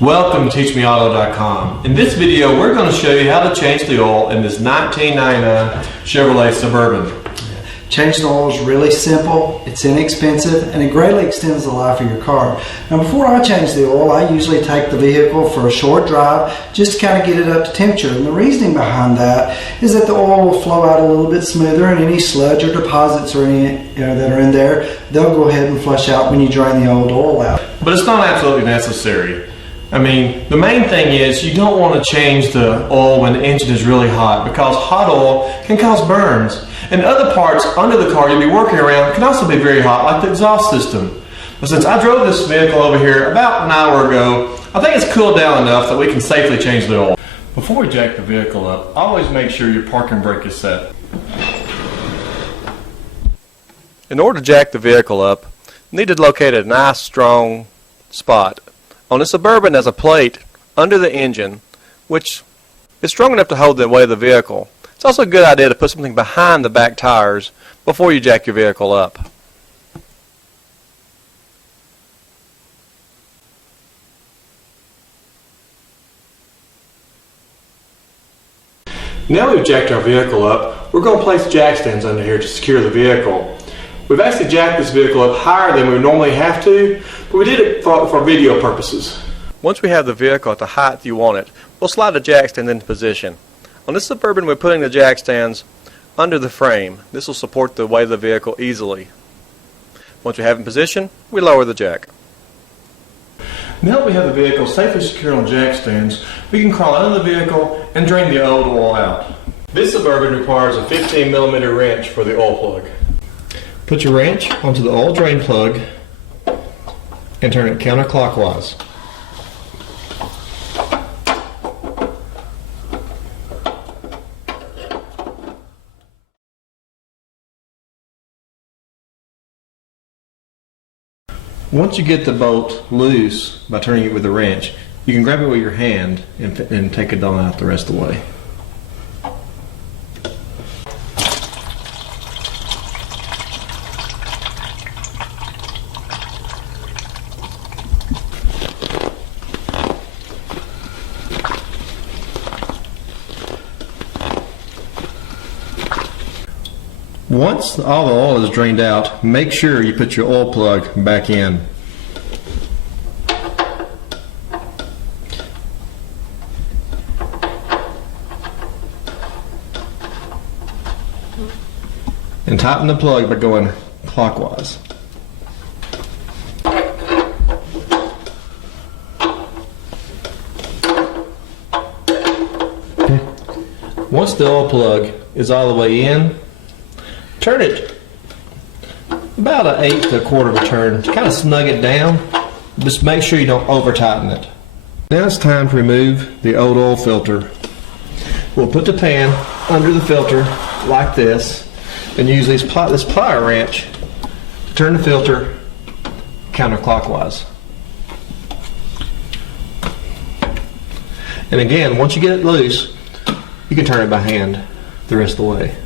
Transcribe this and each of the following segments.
Welcome to TeachMeAuto.com. In this video, we're going to show you how to change the oil in this 1999 Chevrolet Suburban. Change the oil is really simple, it's inexpensive, and it greatly extends the life of your car. Now before I change the oil, I usually take the vehicle for a short drive just to kind of get it up to temperature. And the reasoning behind that is that the oil will flow out a little bit smoother, and any sludge or deposits or any that are in there, they'll go ahead and flush out when you drain the old oil out. But it's not absolutely necessary. I mean, the main thing is you don't want to change the oil when the engine is really hot, because hot oil can cause burns. And other parts under the car you'll be working around can also be very hot, like the exhaust system. But since I drove this vehicle over here about an hour ago, I think it's cooled down enough that we can safely change the oil. Before we jack the vehicle up, always make sure your parking brake is set. In order to jack the vehicle up, you need to locate a nice strong spot. On the Suburban, there's a plate under the engine which is strong enough to hold the weight of the vehicle. It's also a good idea to put something behind the back tires before you jack your vehicle up. Now we've jacked our vehicle up, we're going to place jack stands under here to secure the vehicle. We've actually jacked this vehicle up higher than we normally have to, but we did it for video purposes. Once we have the vehicle at the height you want it, we'll slide the jack stand into position. On this Suburban, we're putting the jack stands under the frame. This will support the weight of the vehicle easily. Once we have it in position, we lower the jack. Now that we have the vehicle safely secured on jack stands, we can crawl out of the vehicle and drain the old oil out. This Suburban requires a 15mm wrench for the oil plug. Put your wrench onto the oil drain plug and turn it counterclockwise. Once you get the bolt loose by turning it with the wrench, you can grab it with your hand and take it on out the rest of the way. Once all the oil is drained out, make sure you put your oil plug back in. And tighten the plug by going clockwise. Once the oil plug is all the way in, turn it about an eighth to a quarter of a turn to kind of snug it down. Just make sure you don't over tighten it. Now it's time to remove the old oil filter. We'll put the pan under the filter like this and use this plier wrench to turn the filter counterclockwise. And again, once you get it loose, you can turn it by hand the rest of the way.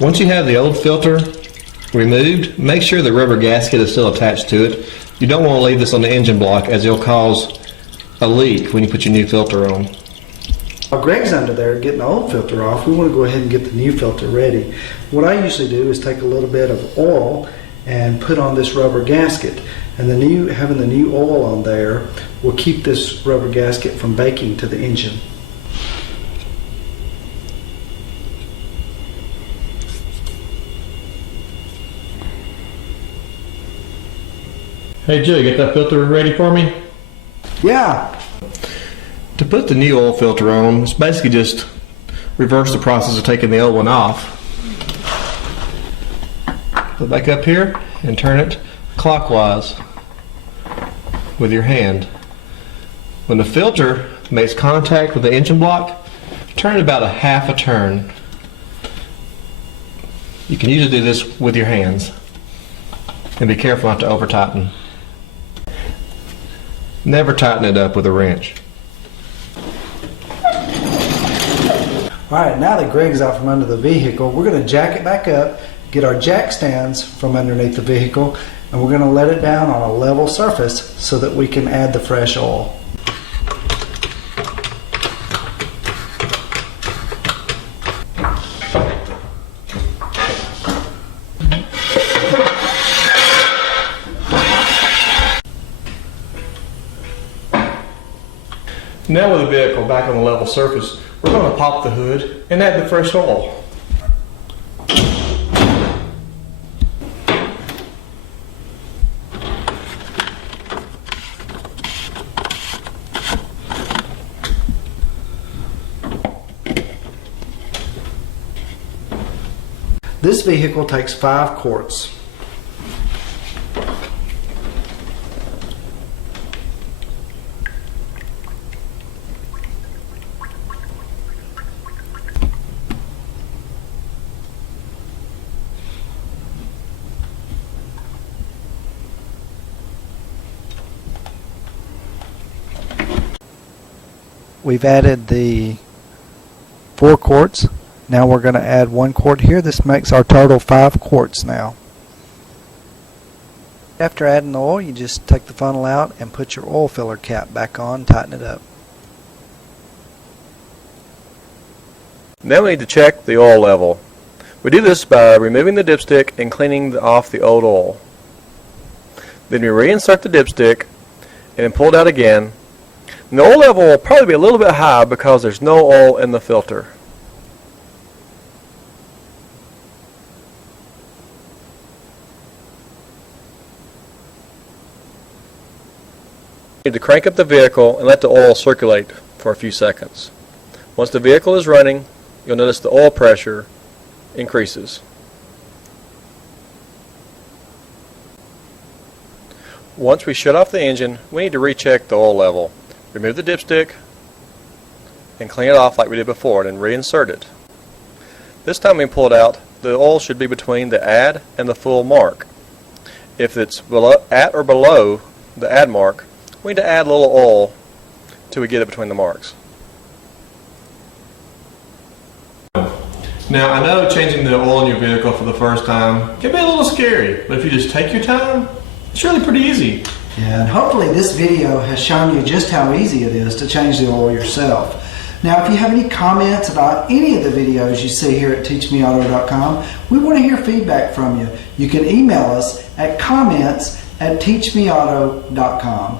Once you have the old filter removed, make sure the rubber gasket is still attached to it. You don't want to leave this on the engine block, as it'll cause a leak when you put your new filter on. While Greg's under there getting the old filter off, we want to go ahead and get the new filter ready. What I usually do is take a little bit of oil and put on this rubber gasket. And having the new oil on there will keep this rubber gasket from baking to the engine. Hey Joe, you get that filter ready for me? Yeah. To put the new oil filter on, it's basically just reverse the process of taking the old one off. Put it back up here and turn it clockwise with your hand. When the filter makes contact with the engine block, turn it about a half a turn. You can usually do this with your hands. And be careful not to over tighten. Never tighten it up with a wrench. Alright, now that Greg's out from under the vehicle, we're going to jack it back up, get our jack stands from underneath the vehicle, and we're going to let it down on a level surface so that we can add the fresh oil. Now with the vehicle back on the level surface, we're going to pop the hood and add the fresh oil. This vehicle takes 5 quarts. We've added the 4 quarts. Now we're going to add 1 quart here. This makes our total 5 quarts now. After adding the oil, you just take the funnel out and put your oil filler cap back on, tighten it up. Now we need to check the oil level. We do this by removing the dipstick and cleaning off the old oil. Then we reinsert the dipstick and then pull it out again. And the oil level will probably be a little bit high because there's no oil in the filter. You need to crank up the vehicle and let the oil circulate for a few seconds. Once the vehicle is running, you'll notice the oil pressure increases. Once we shut off the engine, we need to recheck the oil level. Remove the dipstick and clean it off like we did before, and then reinsert it. This time we pull it out, the oil should be between the add and the full mark. If it's at or below the add mark, we need to add a little oil till we get it between the marks. Now I know changing the oil in your vehicle for the first time can be a little scary, but if you just take your time, it's really pretty easy. Yeah, and hopefully this video has shown you just how easy it is to change the oil yourself. Now, if you have any comments about any of the videos you see here at teachmeauto.com, we want to hear feedback from you. You can email us at comments@teachmeauto.com.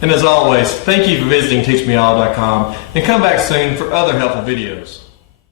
And as always, thank you for visiting teachmeauto.com and come back soon for other helpful videos.